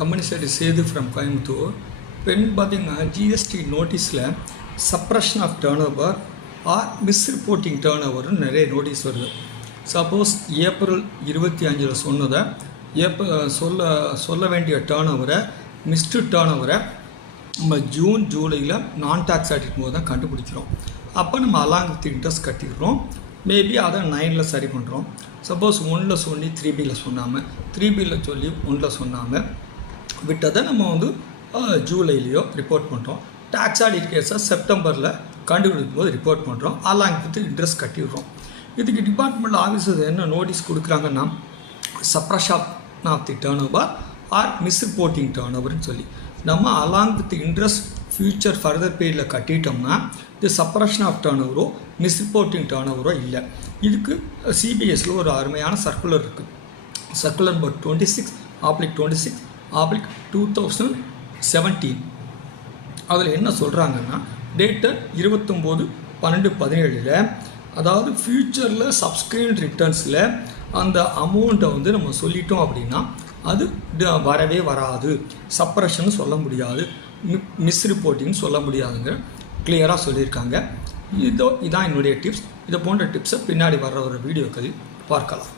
Company side Sethu from Coimbatore. இப்போ பார்த்தீங்கன்னா GST நோட்டீஸில் suppression of turnover or misreporting turn ஓவர்னு நிறைய நோட்டீஸ் வருது. சப்போஸ் ஏப்ரல் 25 சொன்னதை சொல்ல வேண்டிய டேர்ன் ஓவரை மிஸ்டு டேர்ன் ஓவரை நம்ம ஜூன் ஜூலையில் நான் டேக்ஸ் ஆடிட் போது தான் கண்டுபிடிக்கிறோம். அப்போ நம்ம அலாங் வித் இன்ட்ரெஸ்ட் கட்டிடுறோம். மேபி அதை 9ல் சரி பண்ணுறோம். சப்போஸ் 1ல் சொல்லி 3Bயில் சொன்னாமல் 3Bயில் சொல்லி 1ல் சொன்னாமல் விட்டதை நம்ம ஜூலையிலையோ ரிப்போர்ட் பண்ணுறோம். டேக்ஸ் ஆடிட் கேஸை செப்டம்பரில் கண்டுபிடிக்கும் போது ரிப்போர்ட் பண்ணுறோம். அலாங் வித் இன்ட்ரெஸ்ட் கட்டிடுறோம். இதுக்கு டிபார்ட்மெண்ட் ஆஃபீஸர்ஸ் என்ன நோட்டீஸ் கொடுக்குறாங்கன்னா suppression of the turnover or misreporting turn ஓவர்னு சொல்லி நம்ம along with interest future further பீரியடில் கட்டிட்டோம்னா இது சப்ரஷன் ஆஃப் டேர்ன் ஓவரோ மிஸ்ரிப்போர்ட்டிங் டேர்ன் ஓவரோ இல்லை. இதுக்கு சிபிஎஸ்சியில் ஒரு அருமையான சர்க்குலர் இருக்குது. Circular number 26/2017. அதில் என்ன சொல்கிறாங்கன்னா டேட்டட் 29/12/17 அதாவது ஃப்யூச்சரில் சப்ஸ்கிரைன் ரிட்டர்ன்ஸில் அந்த அமௌண்ட்டை நம்ம சொல்லிட்டோம் அப்படின்னா அது வரவே வராது. சப்ரஷன் சொல்ல முடியாது, மிஸ்ரிப்போர்ட்டிங் சொல்ல முடியாதுங்க கிளியராக சொல்லியிருக்காங்க. இதான் என்னுடைய டிப்ஸ். இதை போன்ற டிப்ஸை பின்னாடி வர்ற ஒரு வீடியோக்களில் பார்க்கலாம்.